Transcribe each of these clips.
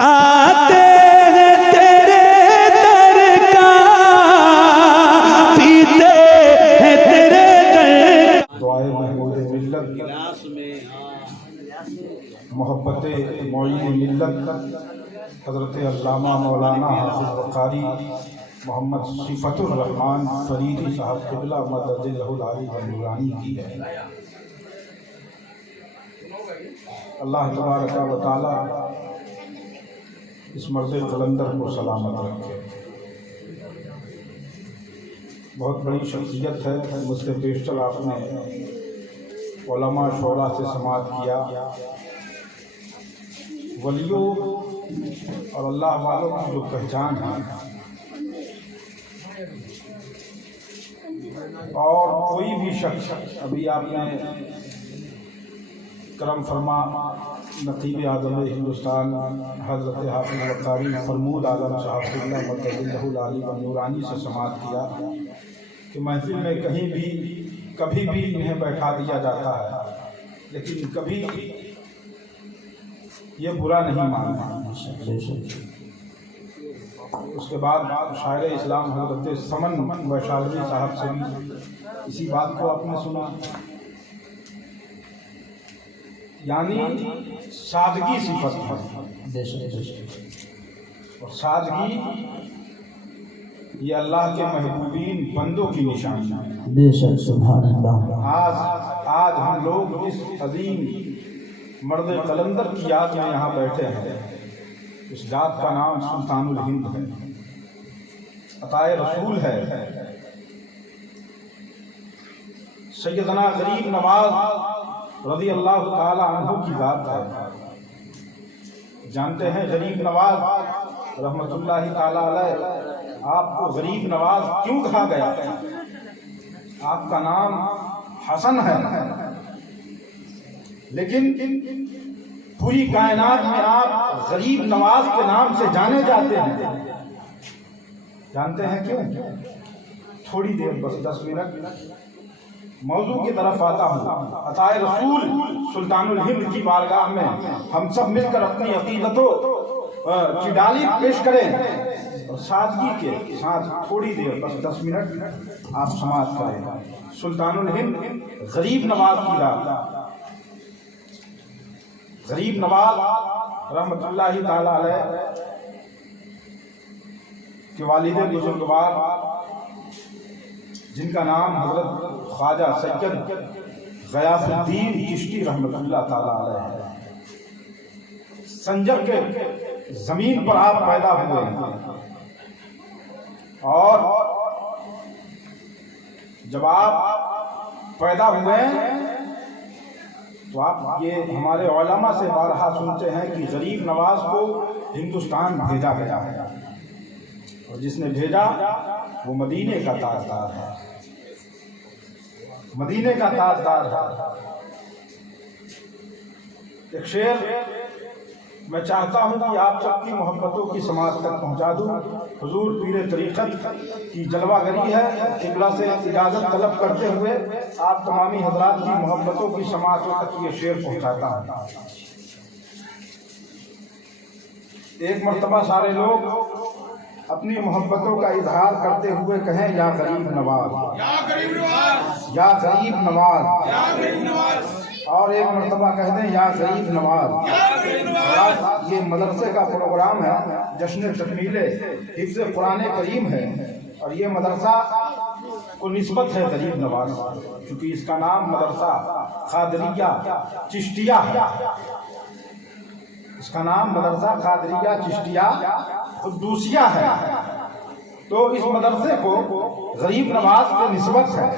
کھاتے ہیں تیرے در کا، پیتے ہیں تیرے در کا۔ دعائے محمود ملت، محبت معین ملت حضرت علامہ مولانا حافظ وقاری محمد صفت الرحمن فریدی صاحب قبلہ مدد اللہ العالی والنورانی کی ہے۔ اللہ تبارک و تعالی اس مرد قلندر کو سلامت رکھے۔ بہت بڑی شخصیت ہے، مجھ سے بیشتر آپ نے علماء شورا سے سماعت کیا۔ ولیوں اور اللہ والوں کی جو پہچان ہے، اور کوئی بھی شخص، ابھی آپ نے کرم فرما نقیب اعظم ہندوستان حضرت حافظ وقاری فرمود اعظم صاحب قبلہ مدد اللہ العالی والنورانی سے سماعت کیا کہ محفل میں کہیں بھی کبھی بھی انہیں بیٹھا دیا جاتا ہے، لیکن کبھی یہ برا نہیں ماننا۔ اس کے بعد شاعر اسلام حضرت سمن ویشالوی صاحب سے بھی اسی بات کو آپ نے سنا، یعنی سادگی صفت ہے، اور سادگی یہ اللہ کے محبوبین بندوں کی نشانی ہے۔ آج ہم لوگ اس عظیم مرد قلندر کی یاد میں یہاں بیٹھے ہیں۔ اس ذات کا نام سلطان الہند ہے، عطائے رسول ہے، سیدنا غریب نواز رضی اللہ تعالی عنہ کی ذات ہے۔ جانتے ہیں غریب نواز رحمت اللہ تعالی علیہ آپ کو غریب نواز کیوں کہا گیا؟ آپ کا نام حسن ہے، لیکن پوری کائنات میں آپ غریب نواز کے نام سے جانے جاتے ہیں۔ جانتے ہیں کیوں؟ تھوڑی دیر بس 10 منٹ موضوع کی طرف آتا ہوں۔ عطائے رسول سلطان الہند کی بارگاہ میں ہم سب مل کر اپنی عقیدتوں کی ڈالی پیش کریں، اور سادگی کے ساتھ تھوڑی دیر بس 10 منٹ آپ سماعت کریں۔ سلطان الہند غریب نواز کی ذات، غریب نواز رحمت اللہ تعالی علیہ کے والد بزرگوار جن کا نام حضرت خواجہ سید غیاث الدین چشتی رحمت اللہ تعالی علیہ ہے۔ سنجر کے زمین پر آپ پیدا ہوئے ہیں، اور جب آپ پیدا ہوئے تو آپ یہ ہمارے علماء سے بارہا سنتے ہیں کہ غریب نواز کو ہندوستان بھیجا گیا ہے، اور جس نے بھیجا وہ مدینے کا تاجدار ہے، مدینے کا تاجدار ہے۔ ایک شعر میں چاہتا ہوں کہ آپ سب کی محبتوں کی سماعت تک پہنچا دوں۔ حضور پیر طریقت کی جلوہ گری ہے، قبلہ سے اجازت طلب کرتے ہوئے آپ تمامی حضرات کی محبتوں کی سماعتوں تک یہ شعر پہنچاتا ہوں۔ ایک مرتبہ سارے لوگ اپنی محبتوں کا اظہار کرتے ہوئے کہیں یا غریب نواز، یا غریب نواز، اور ایک مرتبہ کہہ دیں یا غریب نواز۔ یہ مدرسے کا پروگرام ہے، جشن تکمیل حفظ قرآن کریم ہے، اور یہ مدرسہ کو نسبت ہے غریب نواز، کیونکہ اس کا نام مدرسہ قادریہ چشتیہ ہے۔ اس کا نام مدرسہ قادریہ چشتیہ قدوسیہ ہے، تو اس مدرسے کو غریب نواز کی نسبت ہے۔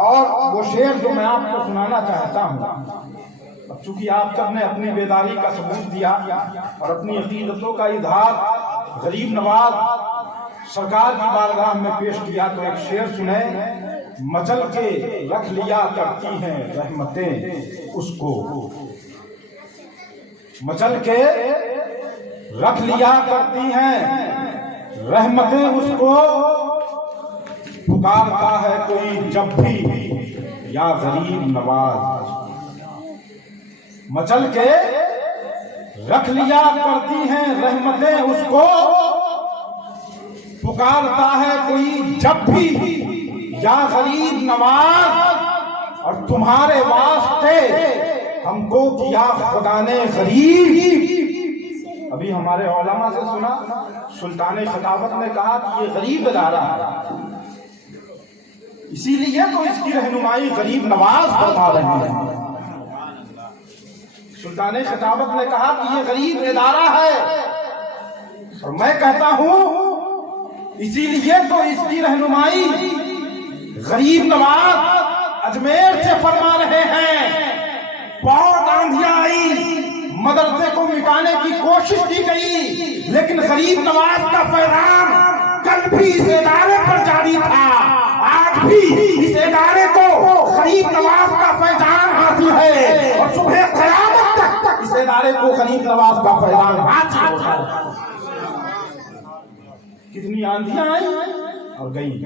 اور وہ شعر جو میں آپ کو سنانا چاہتا ہوں، اب چونکہ آپ سب نے اپنی بیداری کا ثبوت دیا اور اپنی عقیدتوں کا اظہار غریب نواز سرکار کی بارگاہ میں پیش کیا، تو ایک شعر سنیں۔ مچل کے رکھ لیا کرتی ہیں رحمتیں اس کو، مچل کے رکھ لیا کرتی ہیں رحمتیں اس کو، پکارتا ہے کوئی جب بھی یا غریب نواز، مچل کے رکھ لیا کرتی ہیں رحمتیں اس کو، پکارتا ہے کوئی جب بھی یا غریب نواز، اور تمہارے واسطے ہم کو کیا خدا نے غریب۔ ابھی ہمارے علماء سے سنا، سلطان خطابت نے کہا کہ یہ غریب ادارہ ہے، اسی لیے تو اس کی رہنمائی غریب نواز فرما رہے ہیں۔ سلطان خطابت نے کہا کہ یہ غریب ادارہ ہے، اور میں کہتا ہوں اسی لیے تو اس کی رہنمائی غریب نواز اجمیر سے فرما رہے ہیں۔ بہت آندھیاں آئی، مدرسے کو مٹانے کی کوشش کی گئی، لیکن غریب نواز کا پیغام کل بھی اس ادارے پر جاری تھا، آج بھی اس ادارے کو غریب نواز کا فیضان حاصل ہے، اور صبح قیامت تک اس ادارے کو غریب نواز کا فیضان حاصل ہے۔ کتنی آندھیاں آئیں اور گئیں،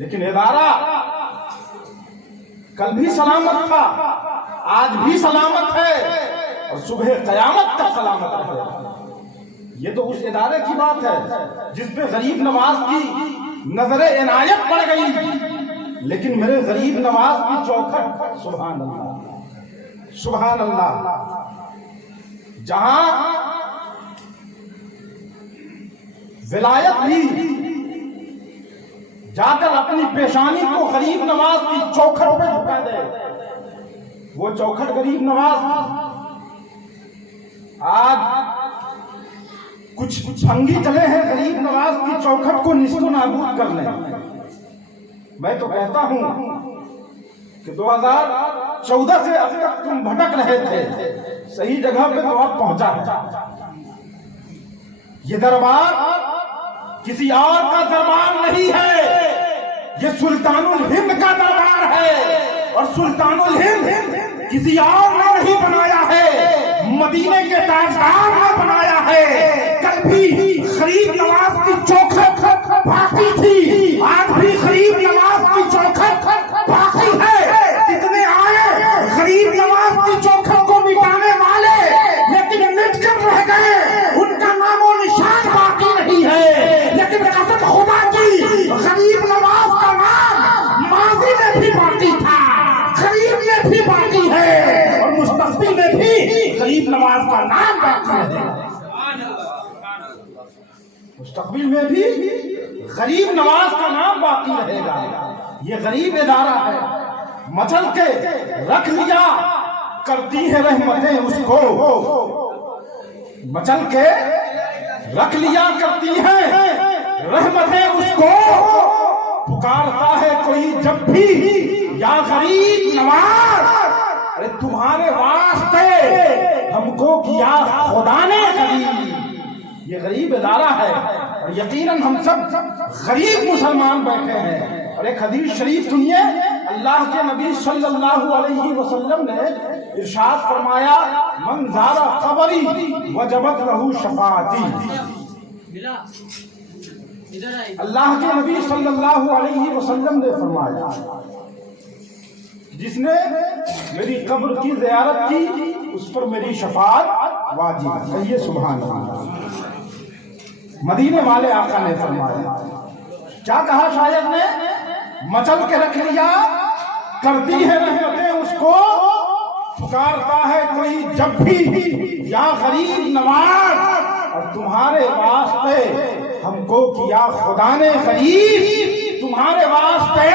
لیکن ادارہ کل بھی سلامت تھا، آج بھی سلامت ہے، اور صبح قیامت تک سلامت رہے۔ یہ تو اس ادارے کی بات ہے جس پہ غریب نواز کی نظر عنایت پڑ گئی، لیکن میرے غریب نواز کی چوکھٹ، سبحان اللہ سبحان اللہ، جہاں ولایت بھی جا کر اپنی پیشانی کو غریب نواز کی چوکھٹ پہ جھکا دے، وہ چوکھٹ غریب نواز کی۔ آج کچھ بھنگی چلے ہیں غریب نواز کی چوکھٹ کو نیست و نابود کرنے۔ میں تو کہتا ہوں کہ 2014 سے اب تک تم بھٹک رہے تھے، صحیح جگہ پہ تو اب پہنچا ہے۔ یہ دربار کسی اور کا دربار نہیں ہے، یہ سلطان الہند کا دربار ہے، اور سلطان الہند کسی اور نے نہیں بنایا ہے، مدینے کے تاجدار نے بنایا ہے۔ کل بھی غریب نواز کی چوکھٹ باقی تھی، آج بھی غریب نواز کی چوکھٹ باقی ہے۔ کتنے آئے غریب نواز کی چوکھٹ کو مٹانے والے، لیکن مٹ کر رہ گئے، ان کا نام و نشان باقی نہیں ہے، لیکن قسم خدا کی غریب نواز کا نام ماضی میں بھی باقی تھا، غریب میں بھی باقی ہے، اور مستقبل میں بھی غریب نواز کا نام باقی ہے۔ مستقبل میں بھی غریب نواز کا نام باقی رہے گا۔ یہ غریب ادارہ ہے، مچل کے رکھ لیا کرتی ہے رحمتیں اس کو، مچل کے رکھ لیا کرتی ہیں رحمتیں اس کو، پکارتا ہے کوئی جب بھی یا غریب نواز، ارے تمہارے واسطے ہم کو کیا خدا نے غریب۔ یہ غریب ادارہ ہے، اور یقیناً ہم سب غریب مسلمان بیٹھے ہیں۔ اور ایک حدیث شریف سنیے، اللہ کے نبی صلی اللہ علیہ وسلم نے ارشاد فرمایا، من زار قبری وجبت لہ شفاعتی۔ اللہ کے نبی صلی اللہ علیہ وسلم نے فرمایا، جس نے میری قبر کی زیارت کی اس پر میری شفاعت واجب ہے۔ کہیے سبحان اللہ۔ مدینے والے آقا نے فرمایا، کیا کہا شاید نے؟ مچل کے رکھ لیا کرتی ہے رحمتیں اس کو، پکارتا ہے کوئی جب بھی یا غریب نواز، اور تمہارے واسطے ہم کو کیا خدا نے غریب، تمہارے واسطے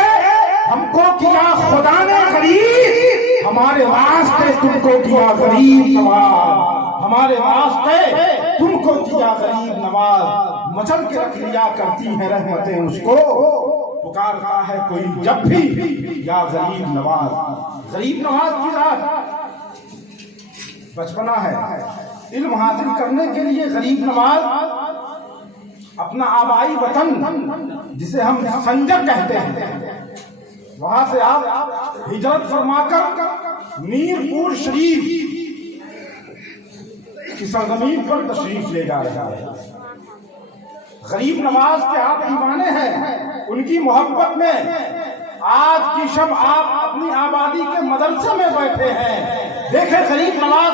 ہم کو کیا خدا نے غریب، ہمارے واسطے تم کو کیا غریب نواز، ہمارے واسطے تم کو کیا غریب نواز۔ مچل کے رکھ لیا کرتی ہیں رحمتیں اس کو، پکارتا ہے کوئی جب بھی یا غریب نواز۔ غریب نواز کی رات بچپنا ہے، علم حاصل کرنے کے لیے غریب نواز اپنا آبائی وطن جسے ہم سنجر کہتے ہیں، وہاں سے آپ ہجرت فرما کر میرپور شریف کی سرزمین پر تشریف لے جا رہا ہے۔ غریب نواز کے آپ دیوانے ہیں، ان کی محبت میں آج کی شب آپ اپنی آبادی کے مدرسے میں بیٹھے ہیں۔ دیکھیں غریب نواز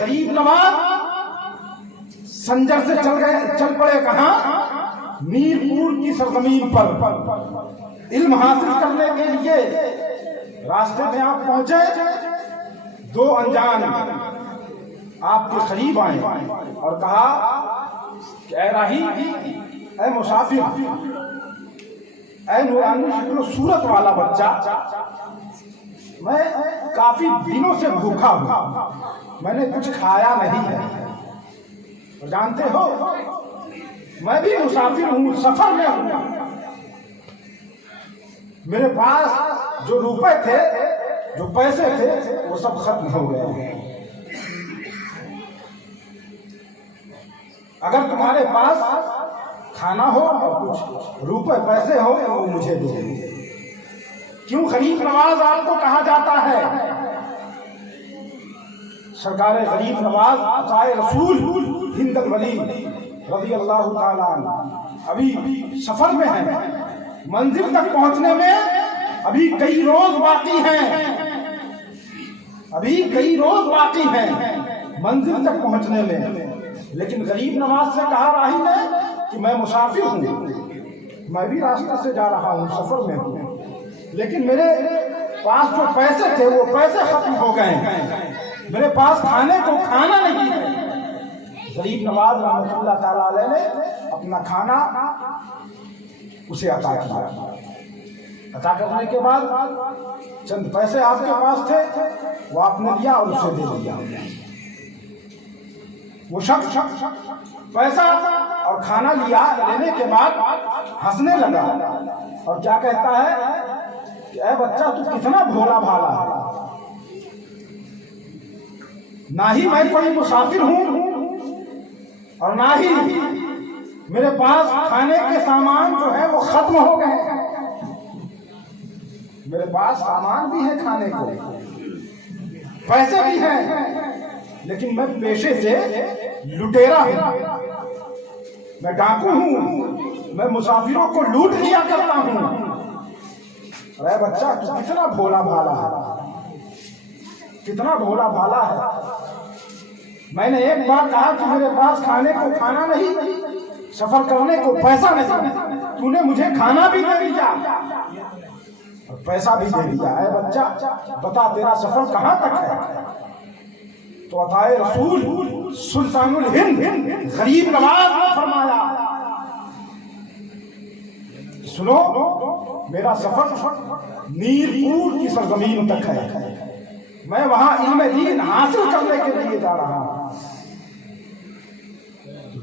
غریب نواز سنجر سے چل پڑے کہاں؟ میرپور کی سرزمین پر علم حاصل کرنے کے لیے راستے میں آپ پہنچے، دو انجان آپ کے قریب آئے اور کہا کہ اے راہی، اے مسافر، اے نورانی شکل و صورت والا بچہ، میں کافی دنوں سے بھوکا ہوں، میں نے کچھ کھایا نہیں ہے، اور جانتے ہو میں بھی مسافر ہوں، سفر میں ہوں، میرے پاس جو روپے تھے، جو پیسے تھے، وہ سب ختم ہو گئے ہیں، اگر تمہارے پاس کھانا ہو اور کچھ روپے پیسے ہو وہ مجھے دو۔ کیوں غریب نواز آپ کو کہا جاتا ہے؟ سرکار غریب نواز عطائے رسول ہند الولی رضی اللہ تعالیٰ عنہ ابھی سفر میں ہیں، منزل تک پہنچنے میں ابھی کئی روز باقی ہیں، منزل تک پہنچنے میں، لیکن غریب نواز سے کہا راہی نے کہ میں مسافر ہوں، میں بھی راستے سے جا رہا ہوں، سفر میں ہوں، لیکن میرے پاس جو پیسے تھے وہ پیسے ختم ہو گئے ہیں، میرے پاس کھانے کو کھانا نہیں ہے۔ غریب نواز رحمۃ اللہ تعالیٰ علیہ نے اپنا کھانا اسے عطا کیا، عطا کرنے کے بعد چند پیسے آپ کے پاس تھے وہ آپ نے لیا اور اسے دے دیا۔ وہ شخص پیسہ اور کھانا لینے کے بعد ہنسنے لگا اور کیا کہتا ہے کہ اے بچہ تو کتنا بھولا بھالا ہے، نہ ہی میں کوئی مسافر ہوں اور نہ ہی میرے پاس کھانے کے سامان جو ہے وہ ختم ہو گئے، میرے پاس سامان بھی ہے کھانے کو، پیسے بھی ہیں، لیکن میں پیشے سے لٹیرا ہوں، میں ڈاکو ہوں، میں مسافروں کو لوٹ لیا کرتا ہوں۔ اے بچہ تو کتنا بھولا بھالا ہے، کتنا بھولا بھالا ہے، میں نے ایک بار کہا کہ میرے پاس کھانے کو کھانا نہیں، سفر کرنے کو پیسہ نہیں، تو نے مجھے کھانا بھی دے دیا اور پیسہ بھی دے دیا، اے بچہ بتا تیرا سفر کہاں تک ہے؟ تو عطائے رسول سلطان الہند غریب نواز نے فرمایا سنو میرا سفر میرپور کی سرزمین تک ہے، میں وہاں علم دین حاصل کرنے کے لیے جا رہا ہوں۔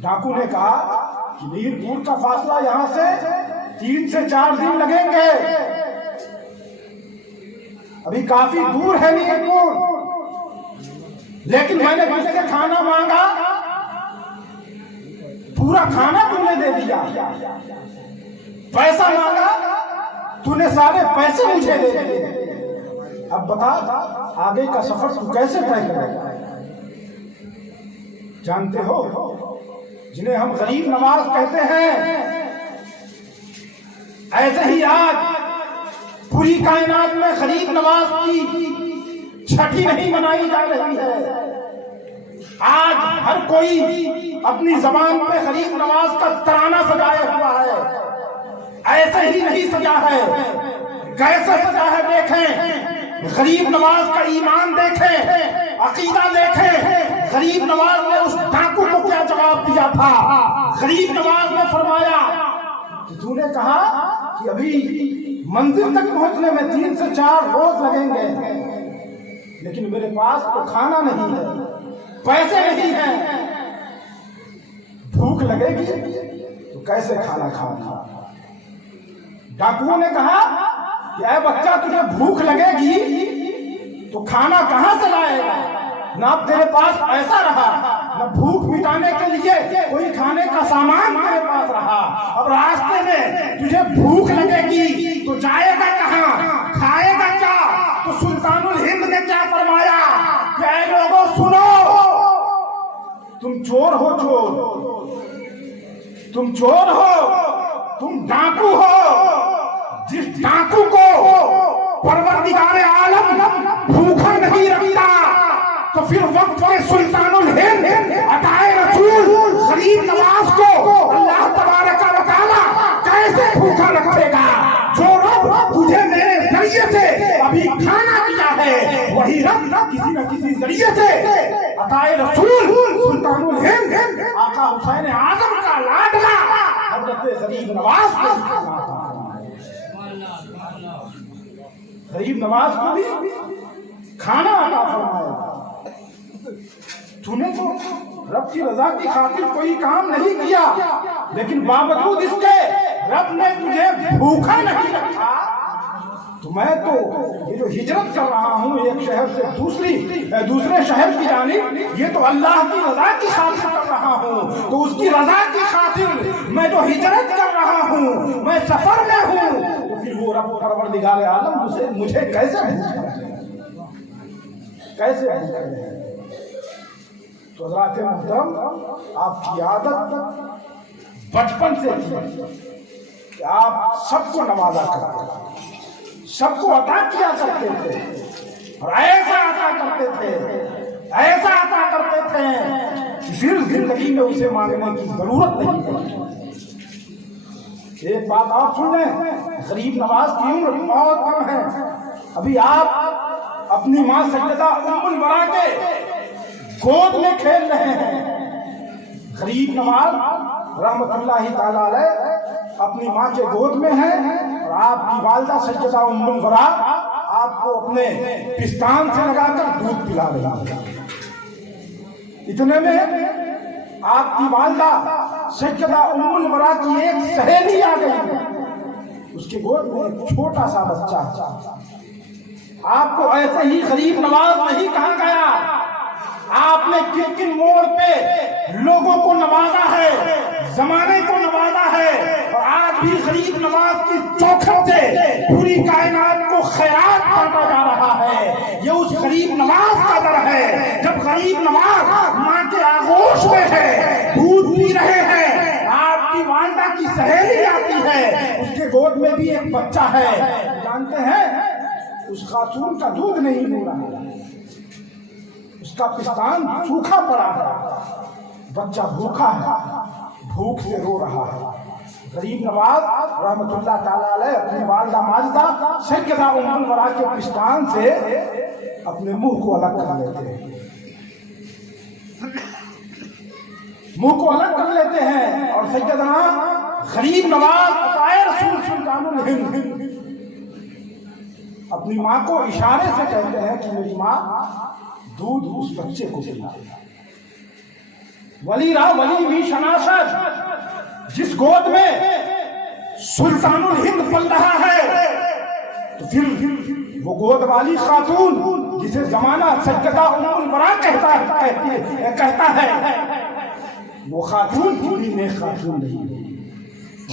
ڈاکو نے کہا کہ میرپور کا فاصلہ یہاں سے 3 سے 4 دن لگیں گے، ابھی کافی دور ہے میرپور، لیکن میں نے تجھ سے کھانا مانگا، پورا کھانا تم نے دے دیا، پیسہ مانگا تو نے سارے پیسے مجھے دے دیے، اب بتا آگے کا سفر تو کیسے طے کرے گا؟ جانتے ہو جنہیں ہم غریب نواز کہتے ہیں، ایسے ہی آج پوری کائنات میں غریب نواز کی چھٹی نہیں منائی جا رہی ہے، آج ہر کوئی اپنی زبان پہ غریب نواز کا ترانہ سجائے ہوا ہے، ایسے ہی نہیں سجا ہے، کیسے سجا ہے دیکھیں، غریب نواز کا ایمان دیکھیں، عقیدہ دیکھیں، غریب نواز نے اس ڈاکو کو کیا جواب دیا تھا؟ غریب نواز نے فرمایا کہ تو نے کہا کہ ابھی منزل تک پہنچنے میں 3 سے 4 روز لگیں گے، لیکن میرے پاس تو کھانا نہیں ہے، پیسے نہیں ہیں، بھوک لگے گی تو کیسے کھانا کھانا؟ ڈاکوؤں نے کہا کہ اے بچہ تجھے بھوک لگے گی تو کھانا کہاں سے لائے گا؟ نہ اب تیرے پاس پیسہ رہا، نہ بھوک مٹانے کے لیے کوئی کھانے کا سامان تیرے پاس رہا، اب راستے میں تجھے بھوک لگے گی تو جائے گا کہاں، کھائے گا کیا؟ تو سلطان الہند نے کیا فرمایا کہ اے لوگوں سنو، تم چور ہو، تم چور ہو، تم ڈاکو ہو، جس ڈاکو کو پروردگار عالم بھوکا نہیں رکھتا، تو پھر وقت کے سلطان الہند عطائے رسول غریب نواز کو اللہ تبارک و تعالی کیسے بھوکا رکھے گا؟ جو رب تجھے میرے ذریعے سے ابھی کھانا دیا ہے وہی رب کسی نہ کسی ذریعے سے عطائے رسول سلطان الہند آقا حسین اعظم کا لاڈلا حضرت غریب نواز کو غریب نواز کو بھی کھانا عطا فرمایا۔ تو نے تو رب کی رضا کی خاطر کوئی کام نہیں کیا، لیکن باوجود اس کے رب نے تجھے بھوکا نہیں رکھا۔ تو میں تو یہ جو ہجرت کر رہا ہوں ایک شہر سے دوسرے شہر کی جانب، یہ تو اللہ کی رضا کی خاطر کر رہا ہوں۔ تو اس کی رضا کی خاطر میں جو ہجرت کر رہا ہوں، میں سفر میں ہوں، تو پھر وہ رب پروردگار عالم مجھے کیسے کیسے؟ تو حضرات محترم، آپ کی عادت بچپن سے تھی کہ آپ سب کو نوازا کرتے تھے، سب کو عطا کیا کرتے تھے، اور ایسا عطا کرتے تھے پھر زندگی میں اسے مانگنے کی ضرورت نہیں پڑتی۔ ایک بات آپ سن لیں، غریب نواز کی عمر بہت کم ہے۔ ابھی آپ اپنی ماں سیدہ ام الورا کے گود میں کھیل رہے ہیں۔ غریب نواز رحمت اللہ تعالی علیہ اپنی ماں کے گود میں ہیں، اور آپ کی والدہ سیدہ ام الورا آپ کو اپنے پستان سے لگا کر دودھ پلا رہی ہیں۔ اتنے میں آپ کی والدہ سیدہ ام الورا کی ایک سہیلی آ گئی، اس کے گود میں ایک چھوٹا سا بچہ۔ آپ کو ایسے ہی غریب نواز نہیں کہا گیا، آپ نے کن کن موڑ پہ لوگوں کو نوازا ہے، زمانے کو نوازا ہے، اور آج بھی غریب نواز کی چوکھٹ سے پوری کائنات کو خیرات بانٹا جا رہا ہے۔ یہ اس غریب نواز کا در ہے۔ جب غریب نواز ماں کے آغوش میں ہے، دودھ پی رہے ہیں، آپ کی والدہ کی سہیلی آتی ہے، اس کے گود میں بھی ایک بچہ ہے۔ جانتے ہیں اس خاتون کا دودھ نہیں ہو رہا ہے، اس کا پستان سوکھا پڑا ہے، بچہ بھوکا ہے، بھوک سے رو رہا ہے۔ غریب نواز رحمت اللہ تعالی علیہ اپنی والدہ ماجدہ سیدہ ام الورا کے پستان سے اپنے منہ کو الگ کر لیتے ہیں، منہ کو الگ کر لیتے ہیں، اور سیدنا غریب نواز عطائے رسول سلطان الہند اپنی ماں کو اشارے سے کہتے ہیں کہ میری ماں دودھ اس بچے کو پلا۔ ولی را ولی بھی شناسد، جس گود میں سلطان الہند پل رہا ہے، تو پھر وہ گود والی خاتون جسے زمانہ سیدہ ام الورا کہتا ہے، وہ خاتون بھی نیک خاتون نہیں ہے۔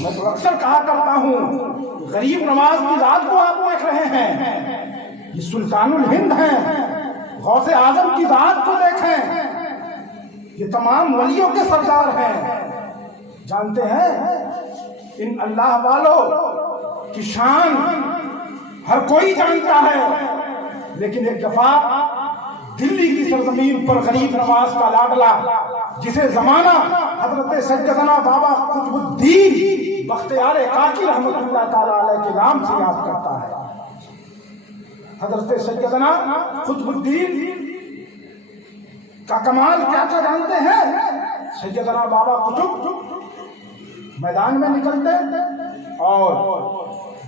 میں تو اکثر کہا کرتا ہوں، غریب نواز کی ذات کو آپ دیکھ رہے ہیں، یہ سلطان الہند ہیں۔ غوث اعظم کی ذات کو دیکھیں، یہ تمام ولیوں کے سردار ہیں۔ جانتے ہیں ان اللہ والوں کی شان ہر کوئی جانتا ہے، لیکن ایک دفعہ دلی کی سرزمین پر غریب نواز کا لاڈلا، جسے زمانہ حضرت سیدنا بابا قطب الدین بختیار کاکی رحمت اللہ تعالی علیہ کے نام سے یاد کرتا ہے۔ حضرت سیدنا قطب الدین کا کمال کیا تھا جانتے ہیں؟ سیدنا بابا قطب میدان میں نکلتے اور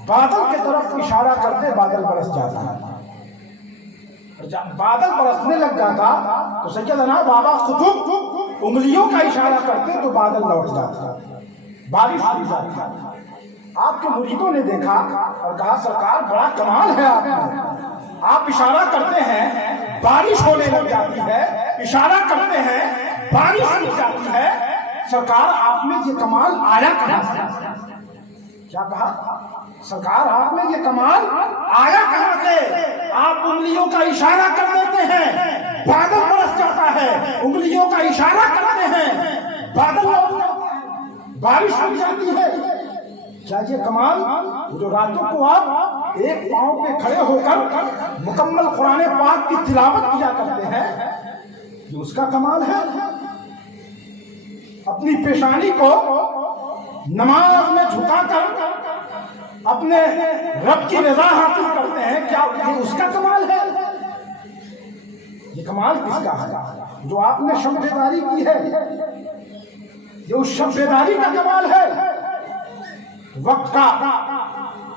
بادل کے طرف اشارہ کرتے، بادل برس جاتا ہے۔ جب بادل برسنے لگ جاتا تو سیدنا بابا قطب انگلیوں کا اشارہ کرتے تو بادل لوٹ جاتا، بارش ہو جاتی۔ آپ کے مریدوں نے دیکھا اور کہا سرکار بڑا کمال ہے آپ میں، آپ اشارہ کرتے ہیں بارش ہونے لگ جاتی ہے، اشارہ کرتے ہیں بارش ہو جاتی ہے، سرکار آپ میں یہ کمال آیا کہاں سے؟ کیا کہا سرکار آپ میں یہ کمال آیا کہاں سے؟ آپ انگلیوں کا اشارہ کر دیتے ہیں، بادل برس جاتا ہے، انگلیوں کا اشارہ کرتے ہیں، بادل لوٹ جاتا ہے، بارش ہو جاتی ہے۔ کیا یہ کمال جو راتوں کو آپ ایک پاؤں پہ کھڑے ہو کر مکمل قرآن پاک کی تلاوت کیا کرتے ہیں، یہ اس کا کمال ہے۔ اپنی پیشانی کو نماز میں جھکا کر اپنے رب کی رضا حاصل کرتے ہیں، کیا یہ اس کا کمال ہے؟ یہ کمال کس کا ہے؟ جو آپ نے شب بیداری کی ہے، یہ اس شب بیداری کا کمال ہے۔ وقت کا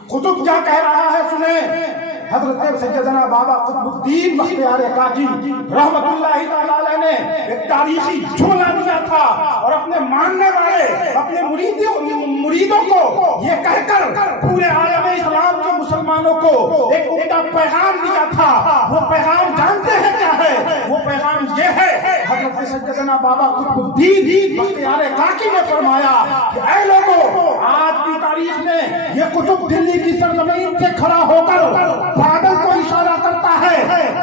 قطب کیا کہہ رہا ہے سنیں۔ حضرت سیدنا بابا قطب الدین بختیار کاکی رحمت اللہ تعالی نے ایک تاریخی جملہ دیا تھا اور اپنے ماننے والے اپنے مریدوں کو یہ کہہ کر پورے عالم اسلام کے مسلمانوں کو ایک عمدہ پیغام دیا تھا۔ وہ پیغام جانتے ہیں کیا ہے؟ وہ پیغام یہ ہے، حضرت سیدنا بابا قطب الدین بختیار کاکی نے فرمایا کہ اے لوگوں، آج کی تاریخ میں یہ قطب دلی کی سرزمین سے کھڑا ہو کر بادل کو اشارہ کرتا ہے،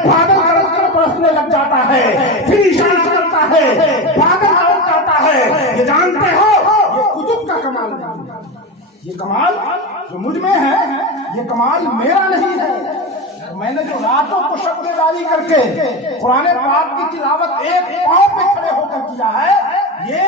بادل گرج کر برسنے لگ جاتا ہے، پھر اشارہ کرتا ہے، بادل لوٹ جاتا ہے۔ یہ جانتے ہو یہ قطب کا کمال نہیں ہے، یہ کمال جو مجھ میں ہے یہ کمال میرا نہیں ہے۔ میں نے جو راتوں کو شب بیداری کر کے قرآن پاک کی تلاوت ایک پاؤں پہ کھڑے ہو کر کیا ہے، یہ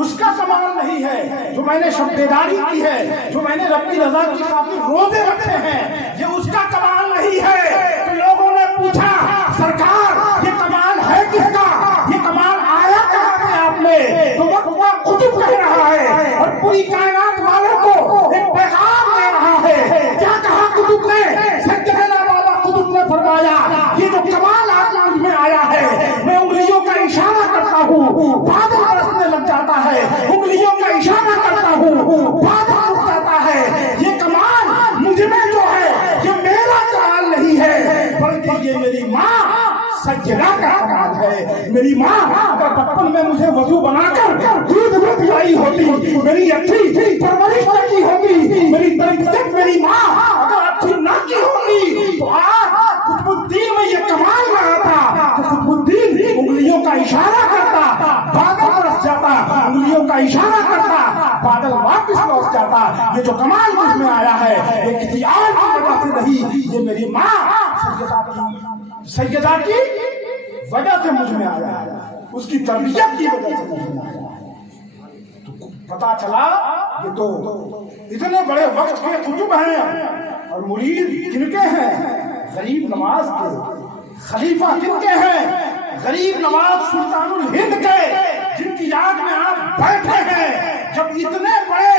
اس کا کمال نہیں ہے۔ جو میں نے شب بیداری کی ہے، جو میں نے رب کی رضا کی خاطر روزے رکھے ہیں، یہ اس کا کمال نہیں ہے۔ تو لوگوں نے پوچھا سرکار یہ کمال ہے کس کا؟ یہ کمال آیا کہاں سے آپ نے؟ تو وہ قطب کہہ رہا ہے اور پوری کائنات والوں کو ایک پیغام دے رہا ہے۔ کیا کہا قطب نے؟ سیدنا بابا قطب نے فرمایا یہ جو کمال آج مجھ میں آیا ہے، میں انگلیوں کا اشارہ کرتا ہوں، بادل برسنے لگ جاتا ہے، انگلیوں کا اشارہ کرتا ہوں، بادل رک جاتا ہے۔ یہ کمال مجھ میں جو ہے یہ میرا کمال نہیں ہے، بلکہ یہ میری ماں سجدہ کا کمال ہے۔ میری ماں اگر بچپن میں مجھے وضو بنا کر دودھ میں پلائی ہوتی، میری اچھی پرورش کی ہوتی، میری تربیت میری ماں اگر اچھی نہ کی ہوتی تو آج قطب الدین میں یہ کمال نہ آتا۔ قطب الدین انگلیوں کا اشارہ کرتا، بادل برس جاتا، انگلیوں کا اشارہ کرتا، بادل واپس لوٹ جاتا۔ یہ جو کمال مجھ میں آیا ہے یہ کسی اور کی وجہ سے نہیں، یہ میری ماں سیدہ کی وجہ سے مجھ میں آیا ہے، اس کی تربیت کی وجہ سے مجھ میں آیا ہے۔ تو پتا چلا یہ تو اتنے بڑے وقت کے قطب ہیں اور مرید کن کے ہیں؟ غریب نواز کے۔ خلیفہ کن کے ہیں؟ غریب نواز سلطان الہند کے، جن کی یاد میں آپ بیٹھے ہیں۔ جب اتنے بڑے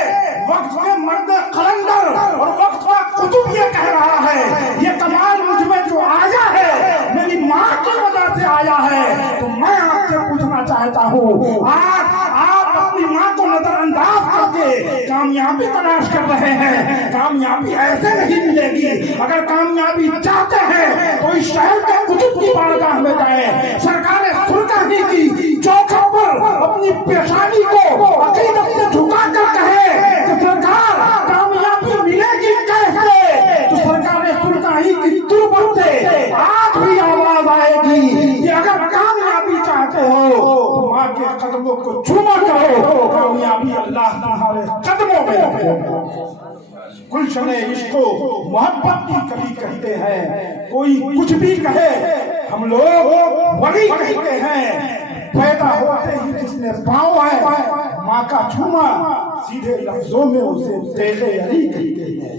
وقت کے مرد قلندر اور وقت کا قطب یہ کہہ رہا ہے یہ کمال مجھ میں جو آیا ہے میری ماں کی وجہ سے آیا ہے، تو میں آپ سے پوچھنا چاہتا ہوں، آج آپ اپنی ماں کو نظر انداز کر کے کامیابی تلاش کر رہے ہیں۔ کامیابی ایسے نہیں ملے گی۔ اگر کامیابی چاہتے ہیں تو اس شہر کے قطب کی بارگاہ میں جائیں، سرکار سلطانی کی چوکھٹ پر اپنی پیشانی کو عقیدت سے جھکا کر کہے کہ سرکار کامیابی ملے گی کیسے؟ تو سرکار سلطانی کی تربت سے آج بھی آواز آئے گی کہ اگر کامیابی چاہتے ہو تو ماں کے قدموں کو چوما کرو، کامیابی اللہ تمہارے قدموں میں ہے۔ گلشن عشق و محبت کی کبھی کہتے ہیں، کوئی کچھ بھی کہے ہم لوگ ولی کہتے ہیں۔ پیدا ہوتے ہی جس نے پاؤں ہے ماں کا چھوما، سیدھے لفظوں میں اسے تیغ علی کہتے ہیں۔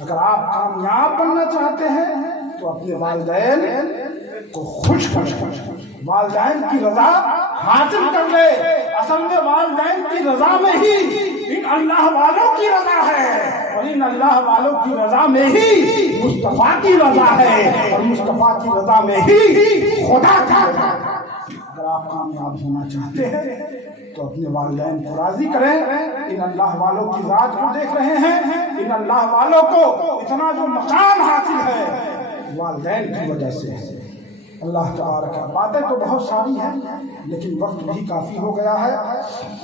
اگر آپ کامیاب بننا چاہتے ہیں تو اپنے والدین کو خوش کر، والدین کی رضا حاصل کر لے۔ اصل میں والدین کی رضا میں ہی ان اللہ والوں کی رضا ہے، اور ان اللہ والوں کی رضا میں ہی مصطفیٰ کی رضا ہے، اور مصطفیٰ کی رضا میں ہی خدا کی رضا ہے۔ اگر آپ کامیاب ہونا چاہتے ہیں تو اپنے والدین کو راضی کریں۔ ان اللہ والوں کی ذات کو دیکھ رہے ہیں، ان اللہ والوں کو اتنا جو مقام حاصل ہے والدین کی وجہ سے ہے۔ اللہ تبارک، باتیں تو بہت ساری ہیں لیکن وقت بھی کافی ہو گیا ہے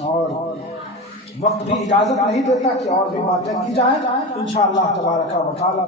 اور وقت بھی اجازت نہیں دیتا کہ اور بھی باتیں کی جائیں۔ انشاءاللہ تبارک و تعالی